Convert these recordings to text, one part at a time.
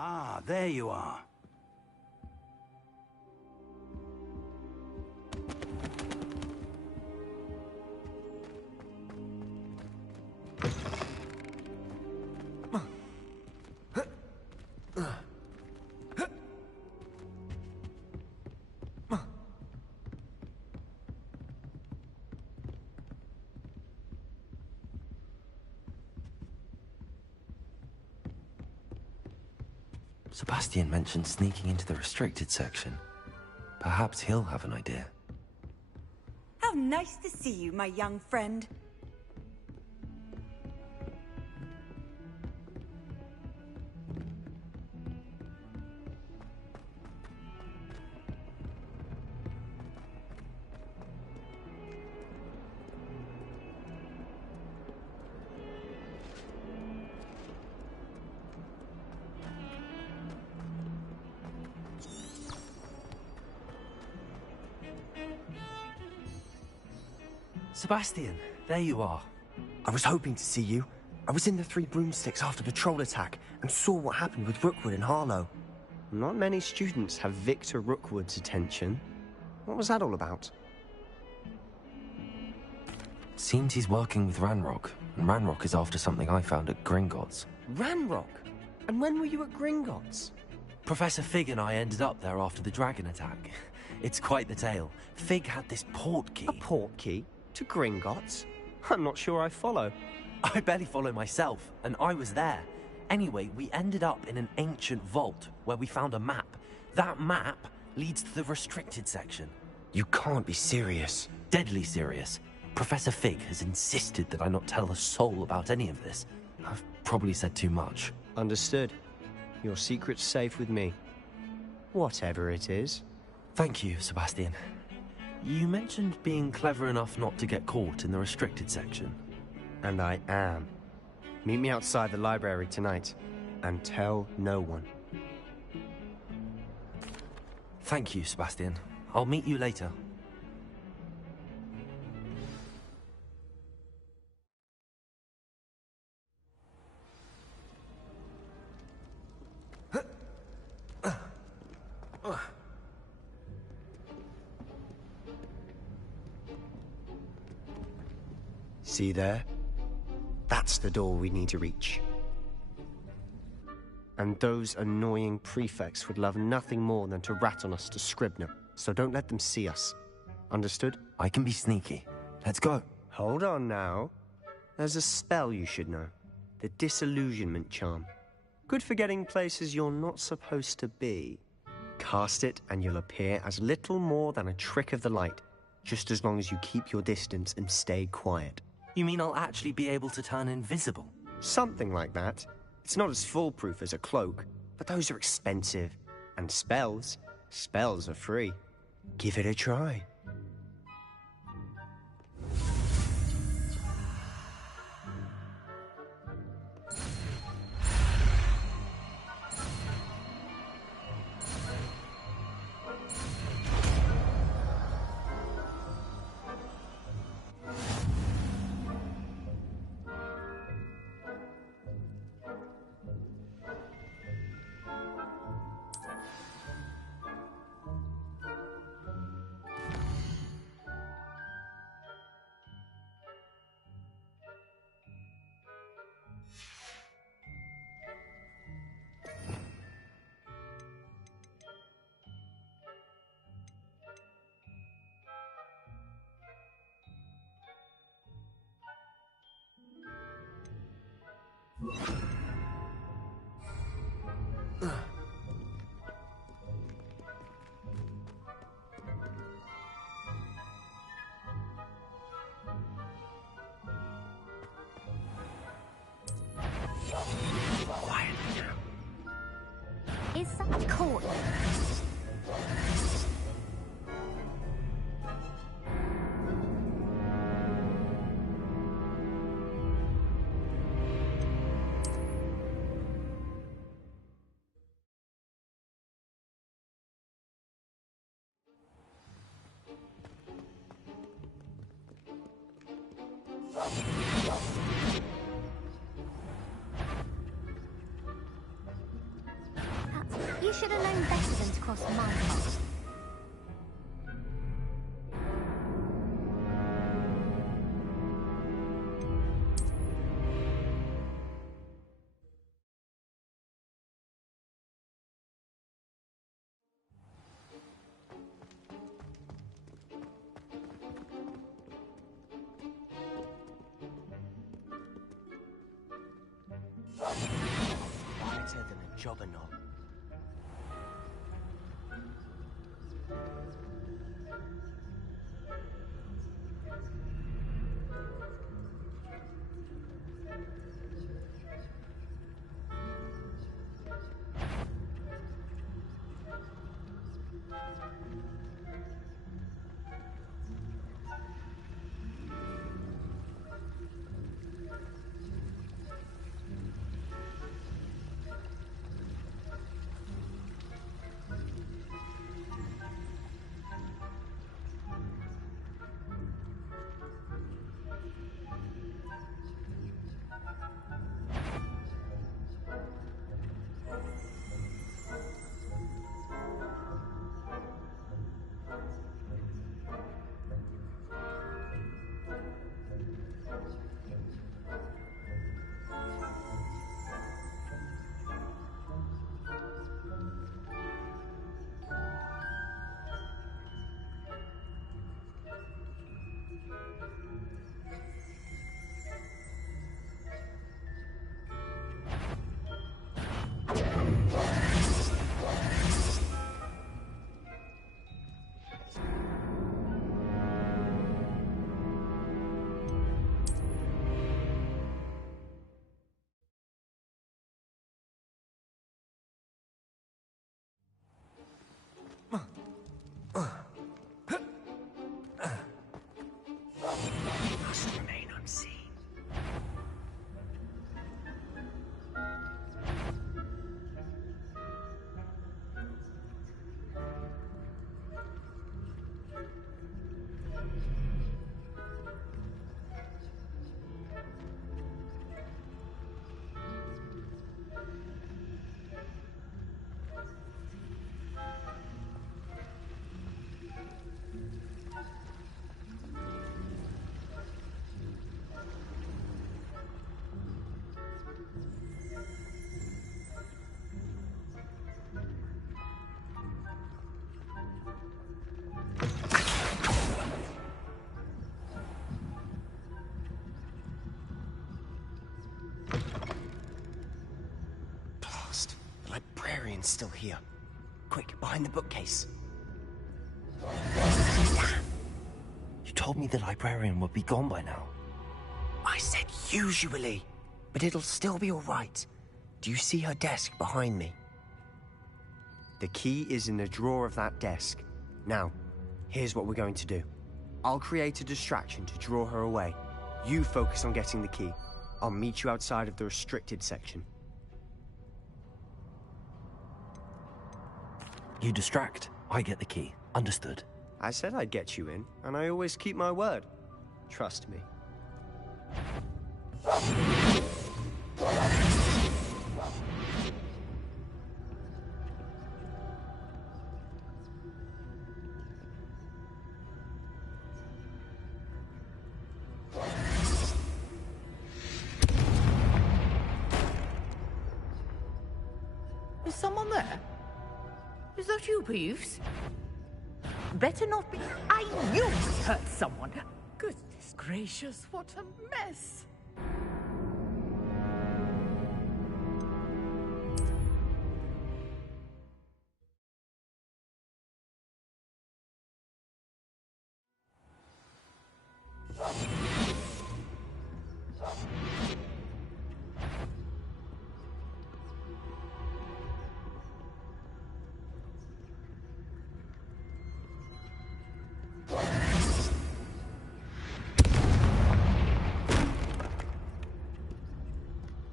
Ah, there you are. Sebastian mentioned sneaking into the restricted section. Perhaps he'll have an idea. How nice to see you, my young friend. Sebastian, there you are. I was hoping to see you. I was in the Three Broomsticks after the troll attack and saw what happened with Rookwood and Harlow. Not many students have Victor Rookwood's attention. What was that all about? Seems he's working with Ranrock, and Ranrock is after something I found at Gringotts. Ranrock? And when were you at Gringotts? Professor Fig and I ended up there after the dragon attack. It's quite the tale. Fig had this port key. A port key? To Gringotts? I'm not sure I follow. I barely follow myself, and I was there. Anyway, we ended up in an ancient vault where we found a map. That map leads to the restricted section. You can't be serious. Deadly serious. Professor Fig has insisted that I not tell a soul about any of this. I've probably said too much. Understood. Your secret's safe with me. Whatever it is. Thank you, Sebastian. You mentioned being clever enough not to get caught in the restricted section. And I am. Meet me outside the library tonight, and tell no one. Thank you, Sebastian. I'll meet you later. See there? That's the door we need to reach. And those annoying prefects would love nothing more than to rat on us to Scribner, so don't let them see us. Understood? I can be sneaky. Let's go. Hold on now. There's a spell you should know. The Disillusionment Charm. Good for getting places you're not supposed to be. Cast it and you'll appear as little more than a trick of the light, just as long as you keep your distance and stay quiet. You mean I'll actually be able to turn invisible? Something like that. It's not as foolproof as a cloak, but those are expensive. And spells are free. Give it a try. Is that court? You should have known better than to cross my path. Better than a jobberknoll. Must remain unseen. The librarian's still here. Quick, behind the bookcase. You told me the librarian would be gone by now. I said usually, but it'll still be all right. Do you see her desk behind me? The key is in the drawer of that desk. Now, here's what we're going to do. I'll create a distraction to draw her away. You focus on getting the key. I'll meet you outside of the restricted section. You distract, I get the key. Understood. I said I'd get you in, and I always keep my word. Trust me. Is someone there? Is that you, Peeves? Better not be. I knew we hurt someone. Goodness gracious, what a mess.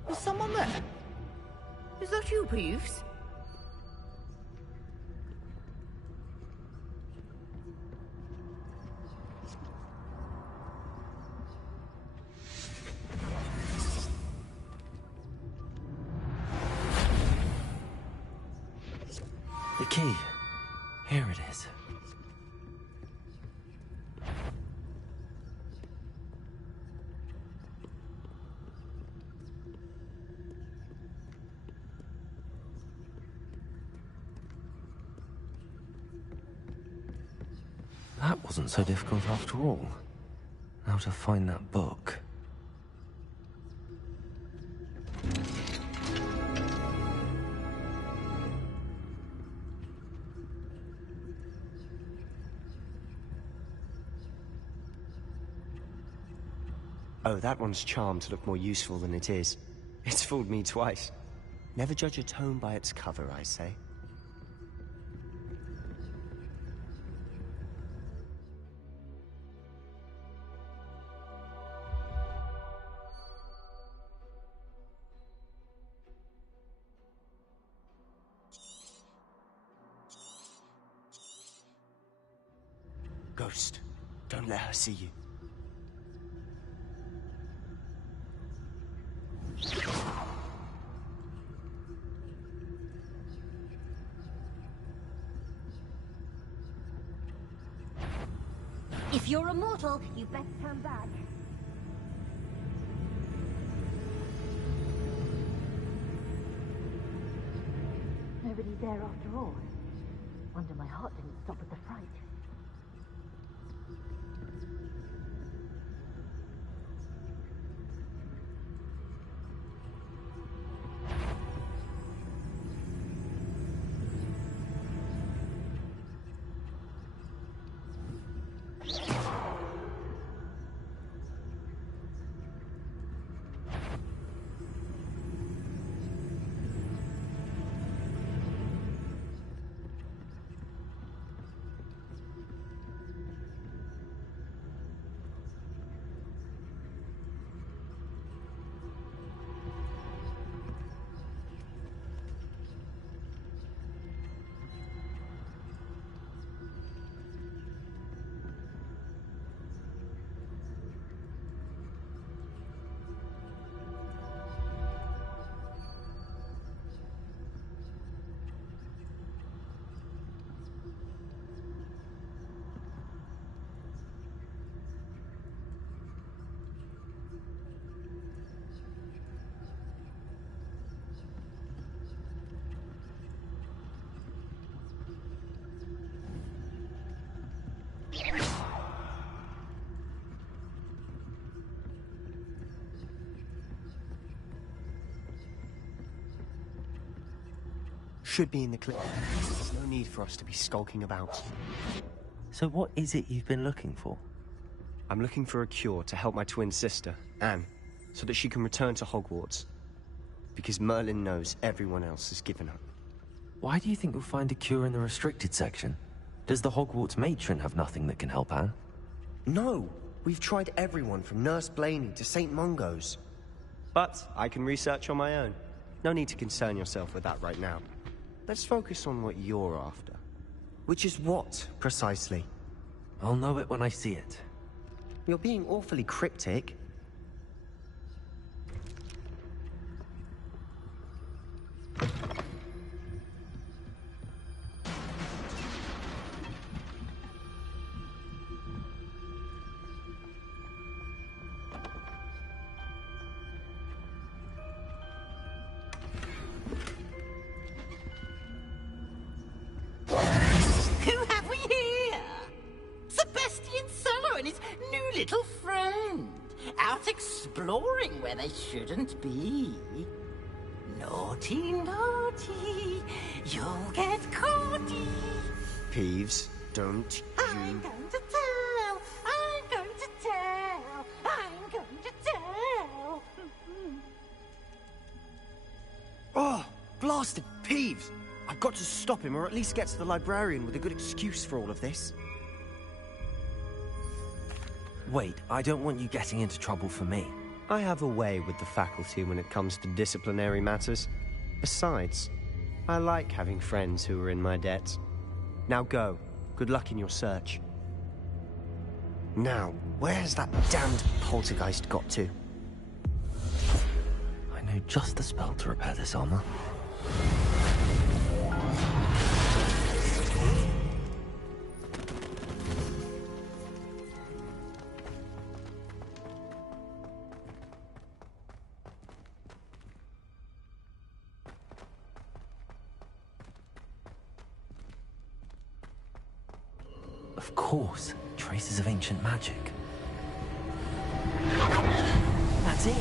Is someone there? Is that you, Peeves? The key. Here it is. That wasn't so difficult after all. Now to find that book. Oh, that one's charmed to look more useful than it is. It's fooled me twice. Never judge a tome by its cover, I say. Ghost, don't let her see you. If you're immortal, you best turn back. Nobody's there after all. Wonder my heart didn't stop at the fright. Should be in the clip. There's no need for us to be skulking about. So what is it you've been looking for? I'm looking for a cure to help my twin sister, Anne, so that she can return to Hogwarts. Because Merlin knows everyone else has given up. Why do you think you'll find a cure in the restricted section? Does the Hogwarts matron have nothing that can help Anne? No! We've tried everyone from Nurse Blaney to St. Mungo's. But I can research on my own. No need to concern yourself with that right now. Let's focus on what you're after. Which is what, precisely? I'll know it when I see it. You're being awfully cryptic. Exploring where they shouldn't be. Naughty, naughty, you'll get caughty. Peeves, don't I'm going to tell, I'm going to tell, I'm going to tell. Oh, blasted Peeves! I've got to stop him, or at least get to the librarian with a good excuse for all of this. Wait, I don't want you getting into trouble for me. I have a way with the faculty when it comes to disciplinary matters. Besides, I like having friends who are in my debt. Now go. Good luck in your search. Now, where's that damned poltergeist got to? I know just the spell to repair this armor. Of course, traces of ancient magic. That's it!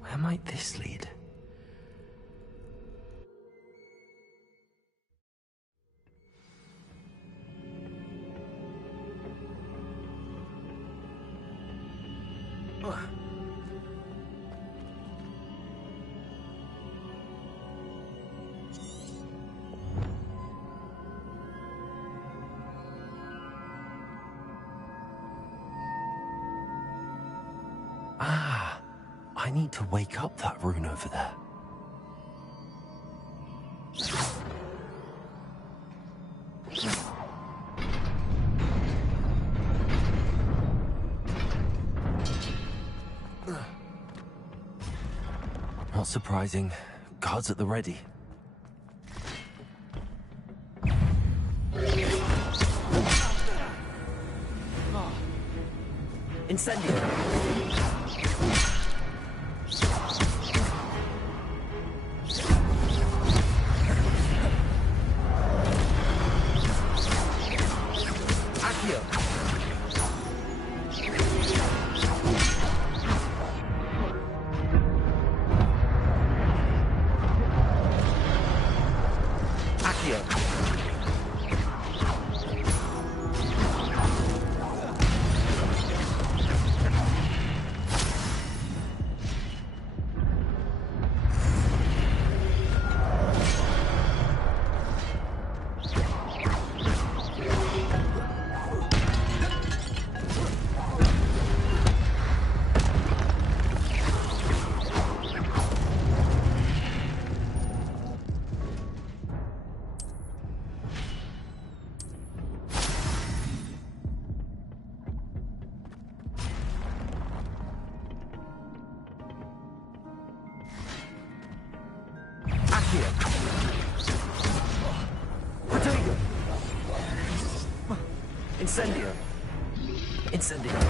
Where might this lead? Ah, I need to wake up that rune over there. Not surprising. Guards at the ready. Incendio! Incendio! Incendio!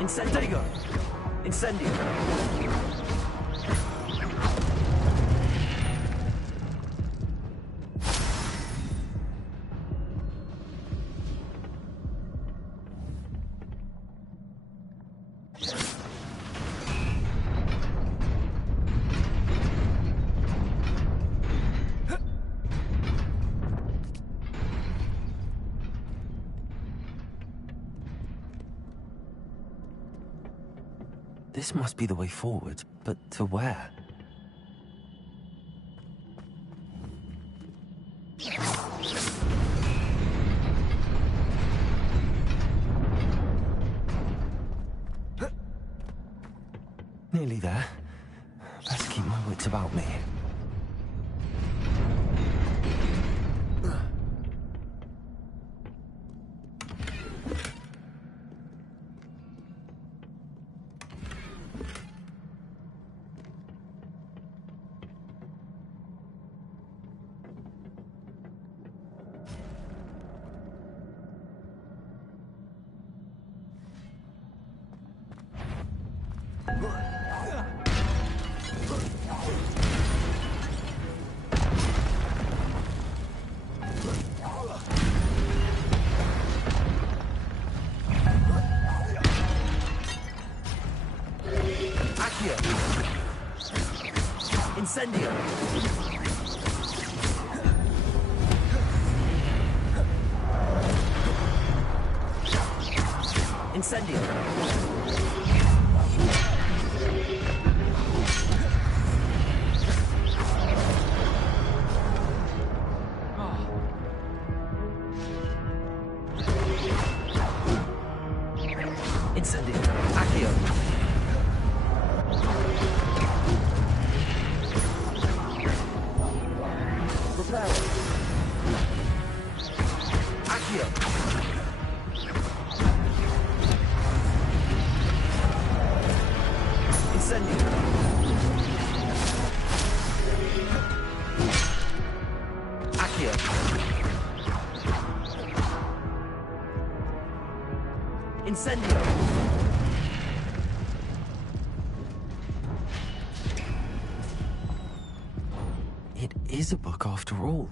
Incendio! Incendio! This must be the way forward, but to where? Nearly there. Best keep my wits about me. Incendio! Incendio! Incendio! Accio! Accio. Incendio. Accio. Incendio. It is a book after all.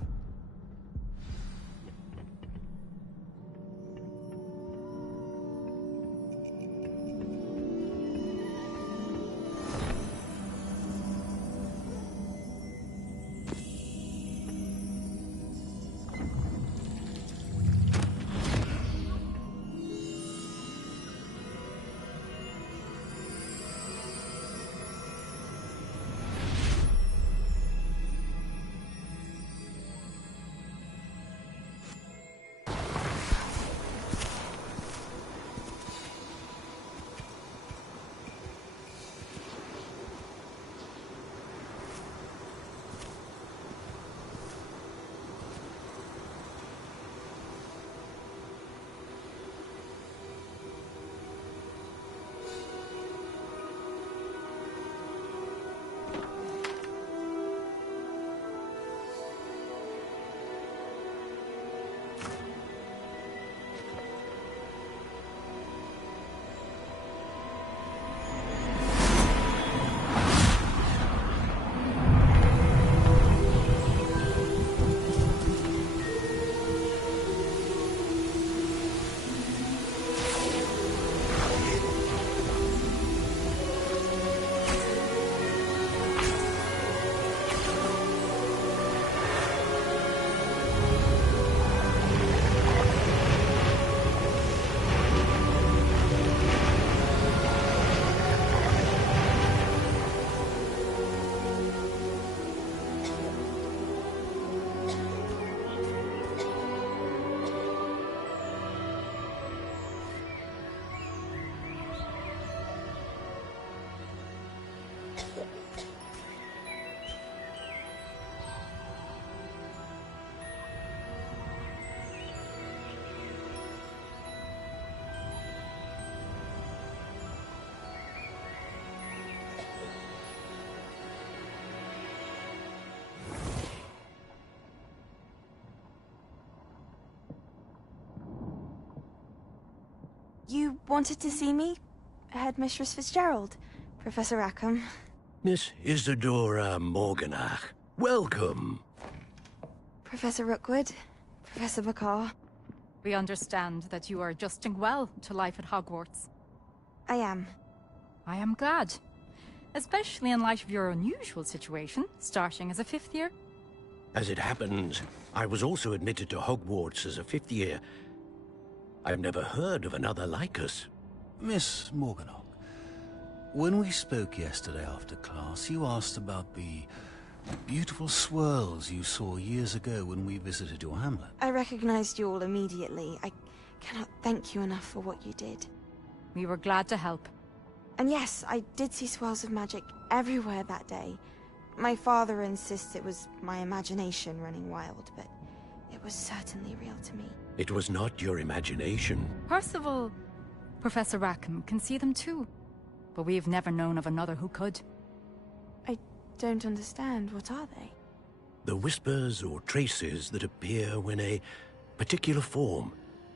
You wanted to see me? Headmistress Fitzgerald, Professor Rackham. Miss Isadora Morganach, welcome. Professor Rookwood, Professor Bakar. We understand that you are adjusting well to life at Hogwarts. I am. I am glad. Especially in light of your unusual situation, starting as a fifth year. As it happens, I was also admitted to Hogwarts as a fifth year. I've never heard of another like us. Miss Morganach, when we spoke yesterday after class, you asked about the beautiful swirls you saw years ago when we visited your hamlet. I recognized you all immediately. I cannot thank you enough for what you did. We were glad to help. And yes, I did see swirls of magic everywhere that day. My father insists it was my imagination running wild, but it was certainly real to me. It was not your imagination. Percival, Professor Rackham can see them too. But we have never known of another who could. I don't understand. What are they? The whispers or traces that appear when a particular form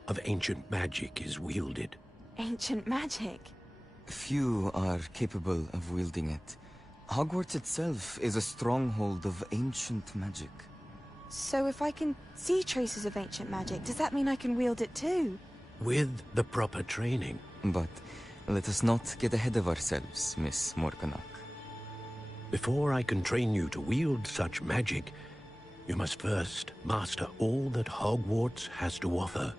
of ancient magic is wielded. Ancient magic? Few are capable of wielding it. Hogwarts itself is a stronghold of ancient magic. So if I can see traces of ancient magic, does that mean I can wield it too? With the proper training. But let us not get ahead of ourselves, Miss Morganach. Before I can train you to wield such magic, you must first master all that Hogwarts has to offer.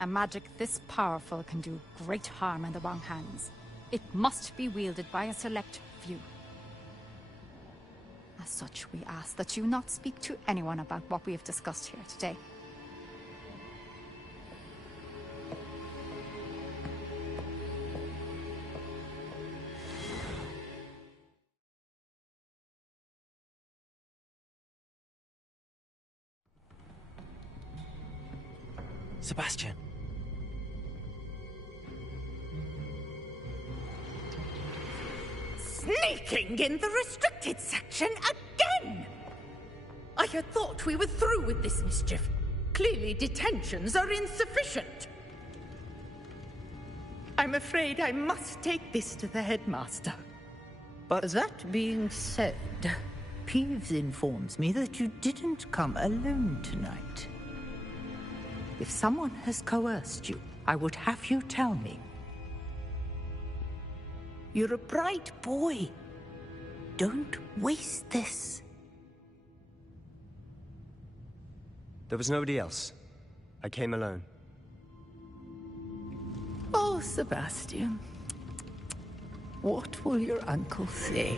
A magic this powerful can do great harm in the wrong hands. It must be wielded by a select few. As such, we ask that you not speak to anyone about what we have discussed here today. Sebastian. Sneaking in the restricted section again! I had thought we were through with this mischief. Clearly detentions are insufficient. I'm afraid I must take this to the headmaster. But that being said, Peeves informs me that you didn't come alone tonight. If someone has coerced you, I would have you tell me. You're a bright boy. Don't waste this. there was nobody else. I came alone. Oh, Sebastian. What will your uncle say?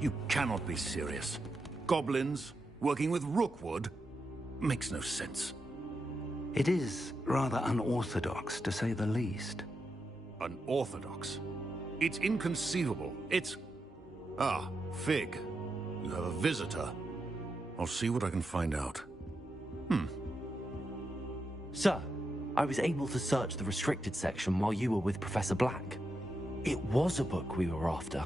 You cannot be serious. Goblins working with Rookwood makes no sense. It is rather unorthodox, to say the least. Unorthodox? It's inconceivable. It's... Ah, Fig. You have a visitor. I'll see what I can find out. Sir, I was able to search the restricted section while you were with Professor Black. It was a book we were after.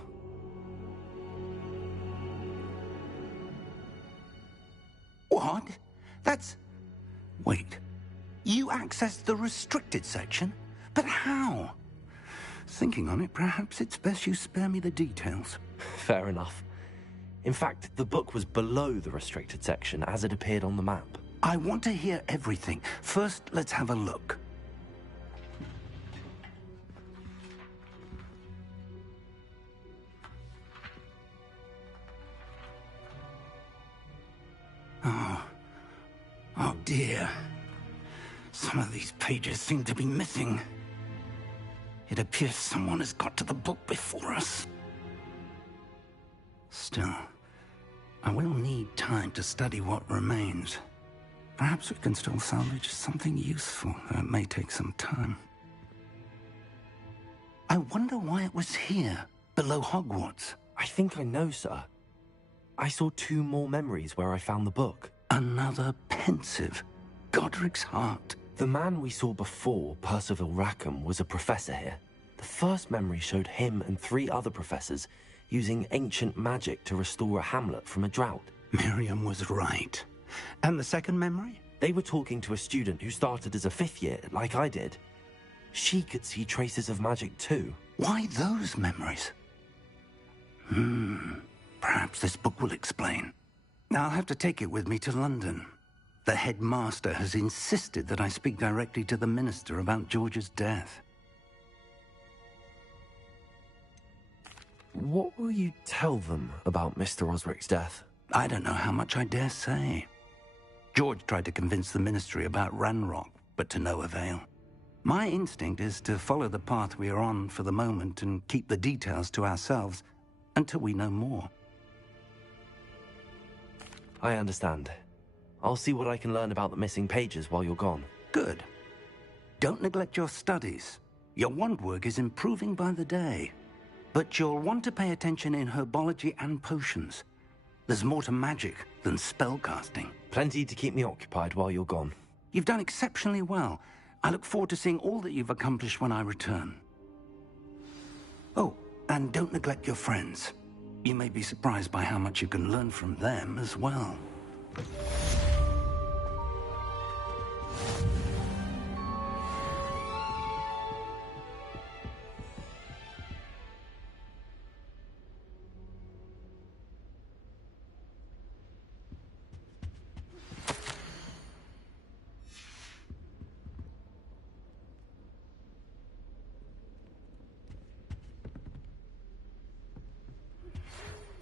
What? That's... Wait. You accessed the restricted section? But how? Thinking on it, perhaps it's best you spare me the details. Fair enough. In fact, the book was below the restricted section as it appeared on the map. I want to hear everything. First, let's have a look. Oh dear. Some of these pages seem to be missing. It appears someone has got to the book before us. Still, I will need time to study what remains. Perhaps we can still salvage something useful, though it may take some time. I wonder why it was here, below Hogwarts. I think I know, sir. I saw 2 more memories where I found the book. Another pensive. Godric's heart. The man we saw before, Percival Rackham, was a professor here. The first memory showed him and 3 other professors using ancient magic to restore a hamlet from a drought. Miriam was right. And the second memory? They were talking to a student who started as a 5th year, like I did. She could see traces of magic too. Why those memories? Perhaps this book will explain. I'll have to take it with me to London. The headmaster has insisted that I speak directly to the minister about George's death. What will you tell them about Mr. Osric's death? I don't know how much I dare say. George tried to convince the ministry about Ranrock, but to no avail. My instinct is to follow the path we are on for the moment and keep the details to ourselves until we know more. I understand. I'll see what I can learn about the missing pages while you're gone. Good. Don't neglect your studies. Your wand work is improving by the day. But you'll want to pay attention in herbology and potions. There's more to magic than spellcasting. Plenty to keep me occupied while you're gone. You've done exceptionally well. I look forward to seeing all that you've accomplished when I return. Oh, and don't neglect your friends. You may be surprised by how much you can learn from them as well.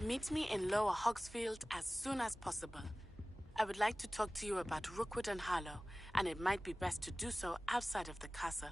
Meet me in Lower Hogsfield as soon as possible. I would like to talk to you about Rookwood and Harlow, and it might be best to do so outside of the castle.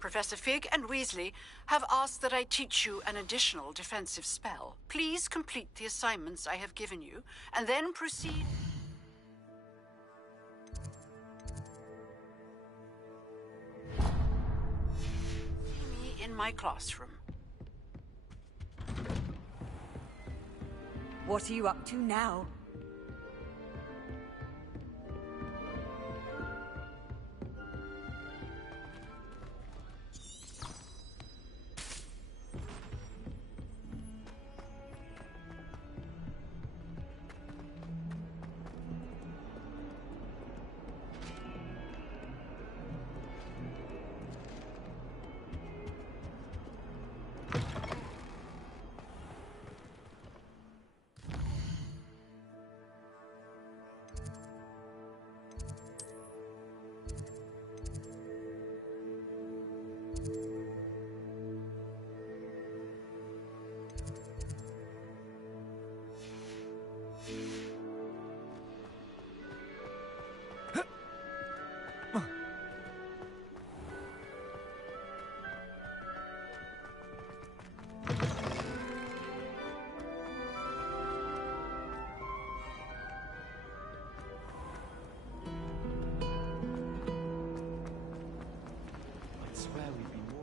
Professor Fig and Weasley have asked that I teach you an additional defensive spell. Please complete the assignments I have given you, and then proceed... See me in my classroom. What are you up to now?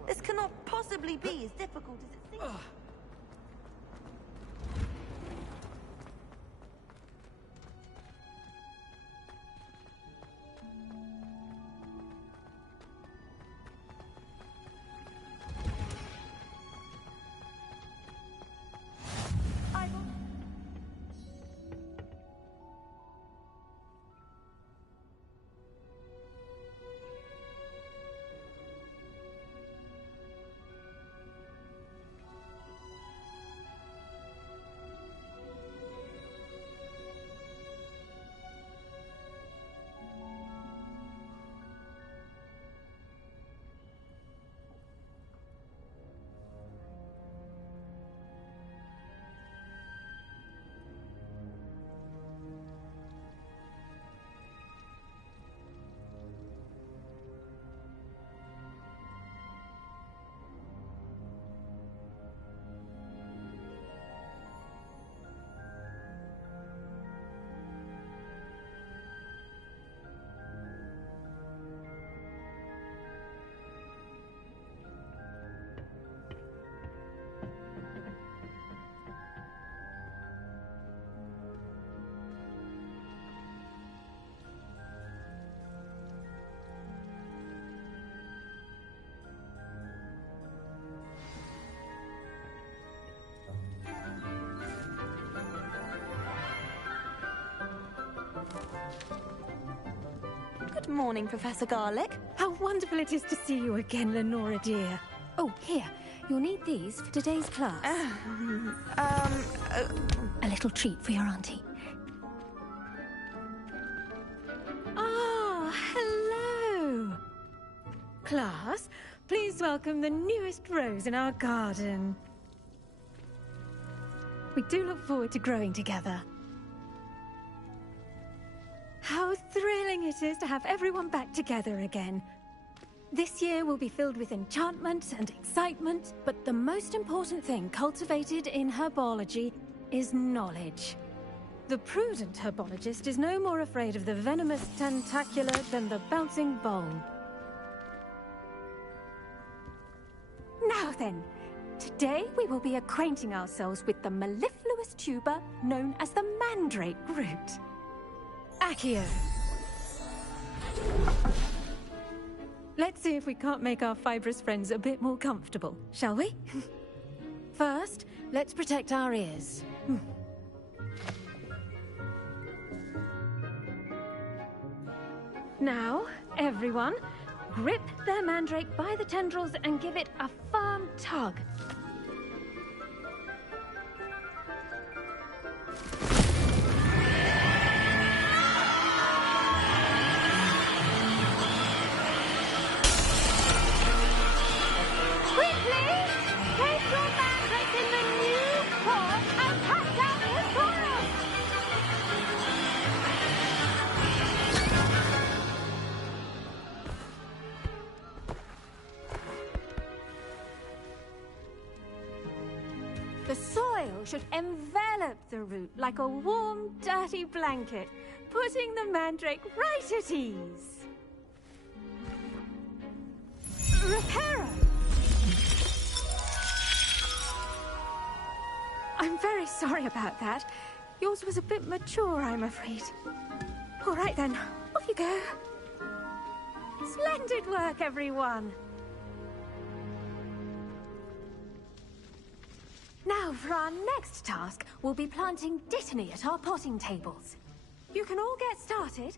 This cannot possibly be as difficult as it seems. Good morning, Professor Garlick. How wonderful it is to see you again, Lenora dear. Oh, here. You'll need these for today's class. A little treat for your auntie. Ah, hello! Class, please welcome the newest rose in our garden. We do look forward to growing together. How thrilling it is to have everyone back together again. This year will be filled with enchantment and excitement, but the most important thing cultivated in herbology is knowledge. The prudent herbologist is no more afraid of the venomous tentacula than the bouncing bowl. Now then, today we will be acquainting ourselves with the mellifluous tuber known as the mandrake root. Accio. Let's see if we can't make our fibrous friends a bit more comfortable, shall we? First, let's protect our ears. Now, everyone, grip their mandrake by the tendrils and give it a firm tug. The soil should envelop the root like a warm, dirty blanket, putting the mandrake right at ease. Reparo! I'm very sorry about that. Yours was a bit mature, I'm afraid. All right then, off you go. Splendid work, everyone. Now, for our next task, we'll be planting dittany at our potting tables. You can all get started,